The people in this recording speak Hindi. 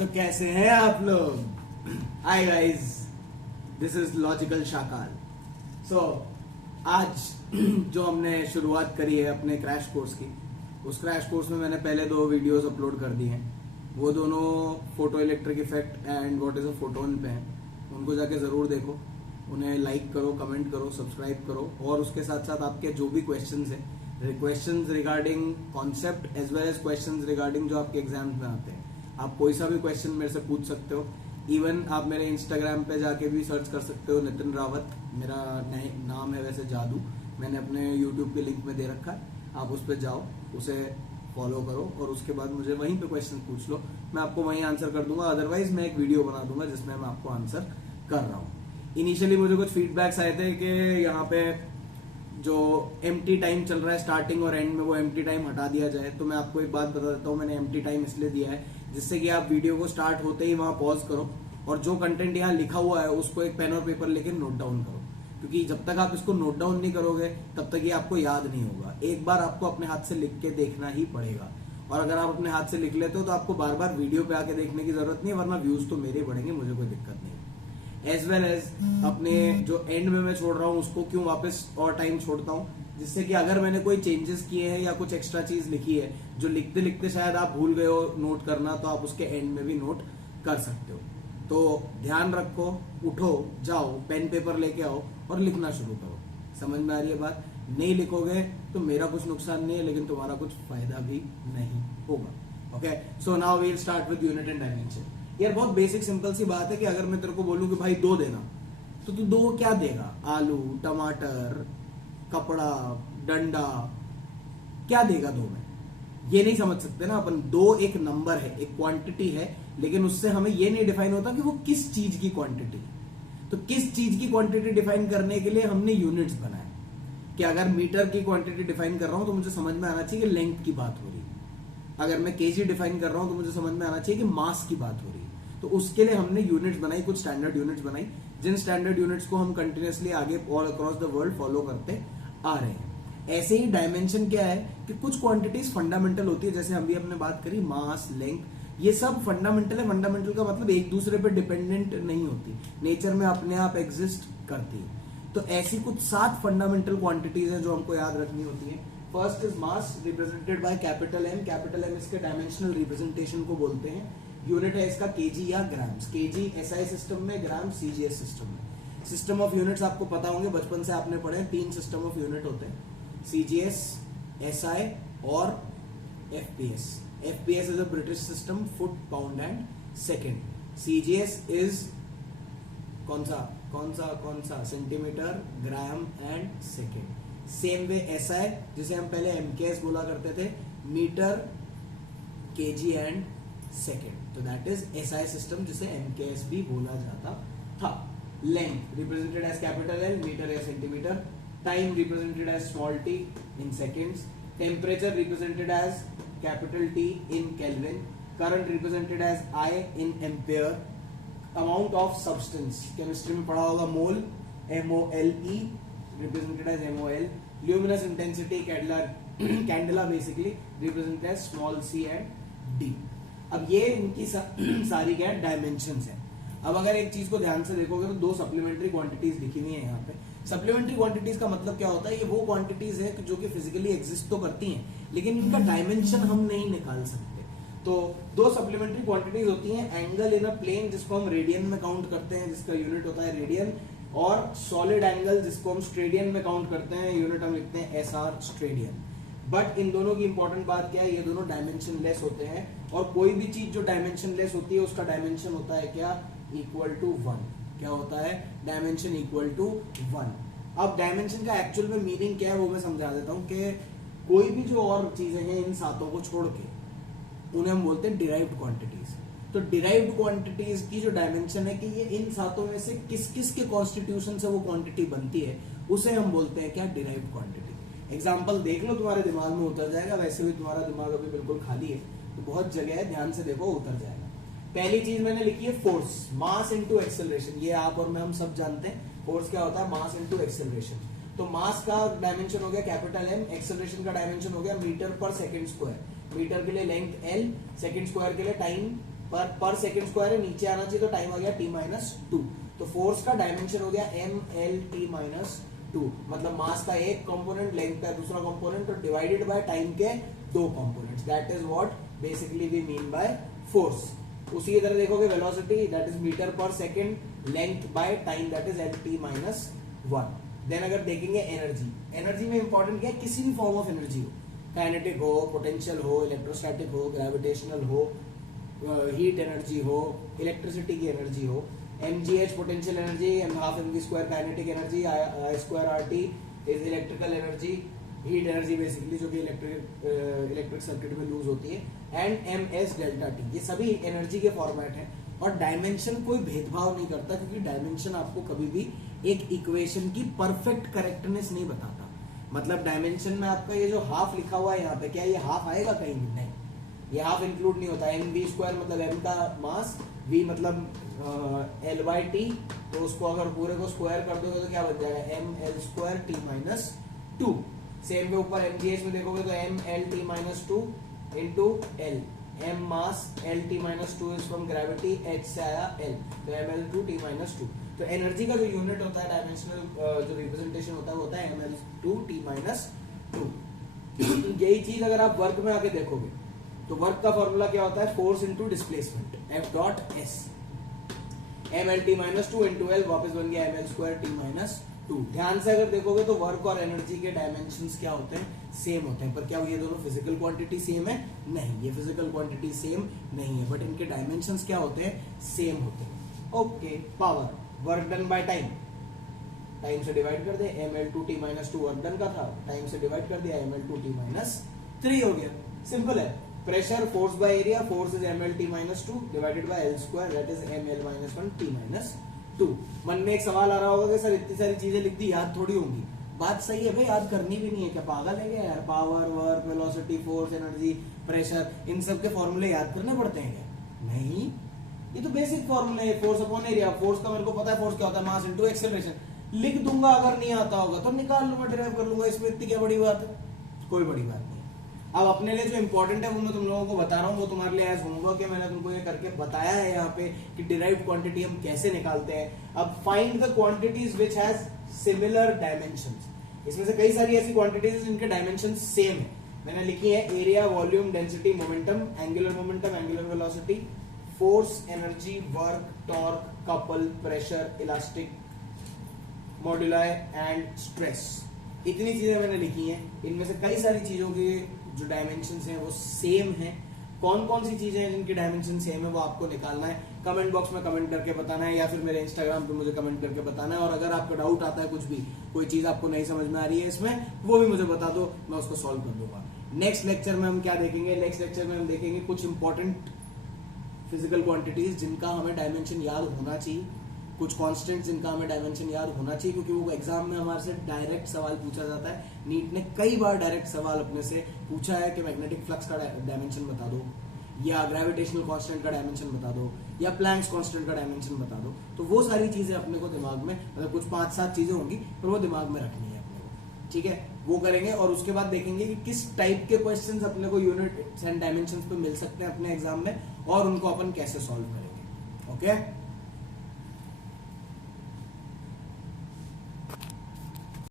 तो कैसे हैं आप लोग? Hi guys, this is logical Shakaal. So आज जो हमने शुरुआत करी है अपने क्रैश कोर्स की, उस क्रैश कोर्स में मैंने पहले 2 वीडियोस अपलोड कर दिए हैं। वो दोनों photo electric effect and what is a photon पे हैं। उनको जाके जरूर देखो, उन्हें लाइक करो, कमेंट करो, सब्सक्राइब करो, और उसके साथ साथ आपके जो भी क्वेश्चंस है, questions regarding concept as well as questions regarding जो आपके एग्जाम्स में आते हैं, आप कोई सा भी क्वेश्चन मेरे से पूछ सकते हो। इवन आप मेरे इंस्टाग्राम पे जाके भी सर्च कर सकते हो, नितिन रावत मेरा नाम है, वैसे जादू मैंने अपने यूट्यूब के लिंक में दे रखा है। आप उस पर जाओ, उसे फॉलो करो और उसके बाद मुझे वहीं पे क्वेश्चन पूछ लो, मैं आपको वहीं आंसर कर दूंगा। अदरवाइज मैं एक वीडियो बना दूंगा जिसमें मैं आपको आंसर कर रहा हूँ। इनिशियली मुझे कुछ फीडबैक्स आए थे कि यहाँ पे जो एम्प्टी टाइम चल रहा है स्टार्टिंग और एंड में, वो एम्प्टी टाइम हटा दिया जाए। तो मैं आपको एक बात बता देता हूँ, मैंने एम्प्टी टाइम इसलिए दिया है जिससे कि आप वीडियो को स्टार्ट होते ही वहां पॉज करो और जो कंटेंट यहाँ लिखा हुआ है उसको एक पेन और पेपर लेके नोट डाउन करो, क्योंकि जब तक आप इसको नोट डाउन नहीं करोगे तब तक ये आपको याद नहीं होगा। एक बार आपको अपने हाथ से लिख के देखना ही पड़ेगा, और अगर आप अपने हाथ से लिख लेते हो तो आपको बार बार वीडियो पे आके देखने की जरूरत नहीं है, वरना व्यूज तो मेरे बढ़ेंगे, मुझे कोई दिक्कत नहीं है। एज वेल एज अपने जो एंड में मैं छोड़ रहा हूँ उसको क्यों वापस और टाइम छोड़ता हूँ, जिससे कि अगर मैंने कोई चेंजेस किए हैं या कुछ एक्स्ट्रा चीज लिखी है जो लिखते लिखते शायद आप भूल गए हो नोट करना, तो आप उसके एंड में भी नोट कर सकते हो। तो ध्यान रखो, उठो, जाओ, पेन पेपर लेके आओ और लिखना शुरू करो। समझ में आ रही है बात? नहीं लिखोगे तो मेरा कुछ नुकसान नहीं है, लेकिन तुम्हारा कुछ फायदा भी नहीं होगा। Okay, so now we will start with unit and dimension. यार बहुत बेसिक सिंपल सी बात है कि अगर मैं तेरे को बोलूं कि भाई 2 देना, तो तू 2 क्या देगा? आलू, टमाटर, कपड़ा, डंडा, क्या देगा 2 में? ये नहीं समझ सकते ना अपन। 2 एक नंबर है, एक क्वांटिटी है, लेकिन उससे हमें ये नहीं डिफाइन होता कि वो किस चीज की क्वांटिटी है। तो किस चीज की क्वांटिटी डिफाइन करने के लिए हमने यूनिट्स बनाए कि अगर मीटर की क्वांटिटी डिफाइन कर रहा हूं तो मुझे समझ में आना चाहिए कि लेंथ की बात हो रही है। अगर मैं केजी डिफाइन कर रहा हूं तो मुझे समझ में आना चाहिए कि मास की बात हो रही है। तो उसके लिए हमने यूनिट्स बनाई, कुछ स्टैंडर्ड यूनिट्स बनाई, जिन स्टैंडर्ड यूनिट्स को हम कंटिन्यूअसली आगे all across the world follow करते आ रहे हैं। ऐसे ही डायमेंशन क्या है कि कुछ क्वांटिटीज फंडामेंटल होती है, जैसे हम भी अपने बात करी मास, लेंथ, ये सब फंडामेंटल है। फंडामेंटल का मतलब एक दूसरे पे डिपेंडेंट नहीं होती, नेचर में अपने आप एग्जिस्ट करती है। तो ऐसी कुछ 7 फंडामेंटल क्वांटिटीज है जो हमको याद रखनी होती है। First is mass, represented by capital M. Capital M इसके डायमेंशनल रिप्रेजेंटेशन को बोलते हैं। यूनिट है इसका केजी या ग्राम्स। केजी एसआई सिस्टम में, ग्राम सीजीएस सिस्टम में। सिस्टम ऑफ यूनिट्स आपको पता होंगे, बचपन से आपने पढ़े। 3 सिस्टम ऑफ यूनिट होते हैं, सीजीएस, एसआई और FPS. FPS is a British system, foot, pound and second. CGS is कौन सा centimetre, gram and second. Same way SI, जिसे हम पहले एमकेएस बोला करते थे, मीटर, केजी एंड सेकेंड। तो दैट इज एसआई सिस्टम, जिसे एमकेएस भी बोला जाता था। Length represented as capital L, metre या centimetre. Time represented as small t in seconds. Temperature represented as capital T in kelvin. Current represented as I in ampere. Amount of substance, chemistry में पढ़ा होगा, mole, MOLE, represented as MOL। Luminous intensity, candela basically, represented as small c and d। अब ये इनकी सारी क्या डायमेंशंस है। अब अगर एक चीज को ध्यान से देखोगे तो 2 सप्लीमेंट्री क्वांटिटीज लिखी हुई है यहाँ पे। सप्लीमेंट्री क्वांटिटीज का मतलब क्या होता है? ये वो क्वांटिटीज है जो कि फिजिकली एग्जिस्ट तो करती हैं, लेकिन इनका डायमेंशन हम नहीं निकाल सकते। तो 2 सप्लीमेंट्री क्वांटिटीज होती हैं, एंगल इन अ प्लेन, जिसको हम रेडियन में काउंट करते हैं, जिसका यूनिट होता है रेडियन, और सॉलिड एंगल, जिसको हम स्ट्रेडियन में काउंट करते हैं, यूनिट हम लिखते हैं SR, स्ट्रेडियन। बट इन दोनों की इंपॉर्टेंट बात क्या है? ये दोनों डायमेंशन लेस होते हैं, और कोई भी चीज जो डायमेंशन लेस होती है उसका डायमेंशन होता है क्या? Equal to 1। क्या होता है? Dimension equal to 1। अब डायमेंशन का एक्चुअल में मीनिंग क्या है वो मैं समझा देता हूं कि कोई भी जो और चीजें हैं इन 7 को छोड़ के, उन्हें हम बोलते हैं डिराइव्ड क्वांटिटीज। तो डिराइव्ड क्वांटिटीज की जो डायमेंशन है कि ये इन 7 में से किस किस के कॉन्स्टिट्यूशन से वो क्वांटिटी बनती है, उसे हम बोलते हैं क्या? Derived quantity. एग्जाम्पल देख लो, तुम्हारे दिमाग में उतर जाएगा। वैसे भी तुम्हारा दिमाग अभी बिल्कुल खाली है, तो बहुत जगह है, ध्यान से देखो, उतर जाएगा। पहली चीज मैंने लिखी है फोर्स, मास इनटू एक्सेलरेशन। ये आप और मैं हम सब जानते हैं फोर्स क्या होता है, मास इनटू एक्सेलरेशन। तो मास का डायमेंशन हो गया कैपिटल एम, एक्सेलरेशन का डायमेंशन हो गया metre per second square. Metre के लिए लेंथ L, सेकंड स्क्वायर के लिए टाइम पर सेकंड स्क्वायर है, नीचे आना चाहिए तो टाइम आ गया t माइनस टू। तो फोर्स का डायमेंशन हो गया mlt माइनस टू, मतलब मास का एक कंपोनेंट, लेंथ का दूसरा कंपोनेंट, तो डिवाइडेड बाय टाइम के दो components, that is what basically we mean by force. उसी की तरह देखोगे velocity, that is metre per second, length by time, that is lt minus one. Then अगर देखेंगे एनर्जी, एनर्जी में इंपॉर्टेंट क्या है, किसी भी फॉर्म ऑफ एनर्जी हो, काइनेटिक हो, पोटेंशियल हो, इलेक्ट्रोस्टैटिक हो, ग्रेविटेशनल हो, हीट एनर्जी हो, इलेक्ट्रिसिटी की एनर्जी हो, mgh potential energy, half mv square kinetic energy, I square RT is electrical energy, heat energy basically जो कि इलेक्ट्रिक सर्किट में लूज होती है, एंड ms डेल्टा t, ये सभी एनर्जी के फॉर्मेट हैं। और डायमेंशन कोई भेदभाव नहीं करता, क्योंकि डायमेंशन आपको कभी भी एक इक्वेशन की परफेक्ट करेक्टनेस नहीं बताता। मतलब डायमेंशन में आपका ये जो हाफ लिखा हुआ है यहाँ पे, क्या ये हाफ आएगा कहीं भी? नहीं, ये हाफ इंक्लूड नहीं होता। एम वी स्क्वायर मतलब एम का मास, वी मतलब एल बाई टी, तो उसको अगर पूरे को स्क्वायर कर दोगे तो क्या बन जाएगा, M L square T minus two. Same way ऊपर एमजीएच में देखोगे तो M L T minus two into L, M mass L T minus two is from gravity, H से आया एल, तो M L two T minus two. तो एनर्जी का जो यूनिट होता है, डायमेंशनल जो रिप्रेजेंटेशन होता है वो होता है M L two T minus two. यही चीज अगर आप वर्क में आके देखोगे तो वर्क का फॉर्मूला क्या होता है, force into displacement, F dot S, M L T minus two into L, वापस बन गया M L square T minus two. ध्यान से अगर देखोगे तो वर्क और एनर्जी के डायमेंशंस क्या होते हैं, सेम होते हैं। पर क्या ये दोनों फिजिकल क्वांटिटी सेम है? नहीं, ये फिजिकल क्वांटिटी सेम नहीं है, बट इनके डायमेंशंस क्या होते हैं, सेम होते हैं। Okay, power, work done by time, time से डिवाइड कर दे, M L two T minus two work done का था, टाइम से डिवाइड कर दिया, M L two T minus three हो गया, सिंपल है। Pressure, force by area, force is M L T minus two divided by L square, that is M L minus one T minus two. मन में एक सवाल आ रहा होगा कि सर इतनी सारी चीजें लिख दी, याद थोड़ी होंगी। बात सही है भाई, याद करनी भी नहीं है, क्या पागल है क्या यार? Power, work, velocity, force, energy, pressure, इन सब के फॉर्मूले याद करने पड़ते हैं क्या? नहीं, ये तो बेसिक फॉर्मूले है। फोर्स अपॉन एरिया, फोर्स का मेरे को पता है, फोर्स क्या होता है, मास इनटू एक्सेलरेशन, लिख दूंगा। अगर नहीं आता होगा तो निकाल लूंगा, डिराइव कर लूंगा, इसमें इतनी क्या बड़ी बात है, कोई बड़ी बात नहीं। अब अपने लिए जो इंपॉर्टेंट है वो मैं तुम लोगों को बता रहा हूँ, वो तुम्हारे लिए एज होमवर्क है, मैंने तुमको ये करके बताया है यहाँ पे कि डिराइव्ड क्वांटिटी हम कैसे निकालते हैं। अब find the quantities which has similar dimensions. इसमें से कई सारी ऐसी क्वांटिटीज जिनके डायमेंशन सेम है, मैंने लिखी है area, volume, density, momentum, angular momentum, angular velocity, force, energy, work, torque, couple, pressure, elastic, moduli and stress. इतनी चीजें मैंने लिखी हैं। इनमें से कई सारी चीजों के जो डायमेंशंस हैं वो सेम हैं। कौन कौन सी चीजें हैं जिनके डायमेंशन सेम है वो आपको निकालना है, कमेंट बॉक्स में कमेंट करके बताना है, या फिर मेरे इंस्टाग्राम पे मुझे कमेंट करके बताना है। और अगर आपका डाउट आता है कुछ भी, कोई चीज आपको नहीं समझ में आ रही है इसमें, वो भी मुझे बता दो, मैं उसको सॉल्व कर दूंगा। नेक्स्ट लेक्चर में हम क्या देखेंगे, नेक्स्ट लेक्चर में हम देखेंगे कुछ इंपॉर्टेंट फिजिकल क्वांटिटीज जिनका हमें डायमेंशन याद होना चाहिए, कुछ कांस्टेंट्स जिनका हमें डायमेंशन याद होना चाहिए, क्योंकि वो एग्जाम में हमारे से डायरेक्ट सवाल पूछा जाता है। नीट ने कई बार डायरेक्ट सवाल अपने से पूछा है कि मैग्नेटिक फ्लक्स का डायमेंशन बता दो, या ग्रेविटेशनल कांस्टेंट का डायमेंशन बता दो, या प्लैंक्स कांस्टेंट का डायमेंशन बता दो। तो वो सारी चीजें अपने को दिमाग में, मतलब कुछ 5-7 चीजें होंगी, पर वो दिमाग में रखनी है अपने को, ठीक है? वो करेंगे और उसके बाद देखेंगे कि किस टाइप के क्वेश्चंस अपने को यूनिट्स एंड डायमेंशंस पे मिल सकते हैं अपने एग्जाम में, और उनको अपन कैसे सॉल्व करेंगे। ओके।